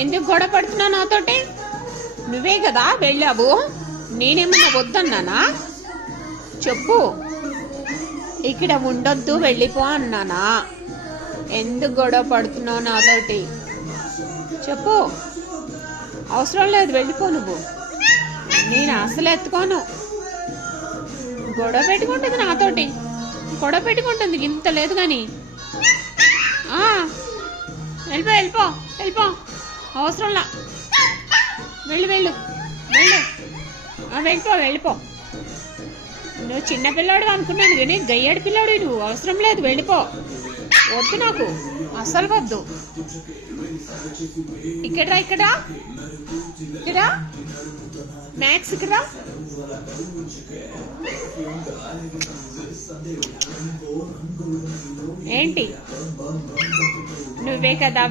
ఎందుకు గొడవ పడుతున్నావు నాతోటి? నువ్వే కదా వెళ్ళావు, నేనేమన్నా వద్దన్నానా? చెప్పు. ఇక్కడ ఉండొద్దు వెళ్ళిపో అన్నానా? ఎందుకు గొడవ పడుతున్నావు నాతోటి? చెప్పు. అవసరం లేదు, వెళ్ళిపో నువ్వు. నేను అసలు ఎత్తుకోను. గొడవ పెట్టుకుంటుంది నాతోటి, గొడవ పెట్టుకుంటుంది. ఇంత లేదు కానీ వెళ్ళిపో వెళ్ళిపో వెళ్ళిపో, అవసరంలా. వెళ్ళు వెళ్ళు వెళ్ళు, వెళ్ళిపో వెళ్ళిపో. నువ్వు చిన్న పిల్లాడు అనుకున్నాను కానీ గయ్యాడి పిల్లాడు నువ్వు. అవసరం లేదు, వెళ్ళిపో. వద్దు నాకు, అసలు వద్దు. ఇక్కడ ఇక్కడ ఇక్కడ మ్యాక్స్ ఇక్కడ ఏంటి? నువ్వే కదా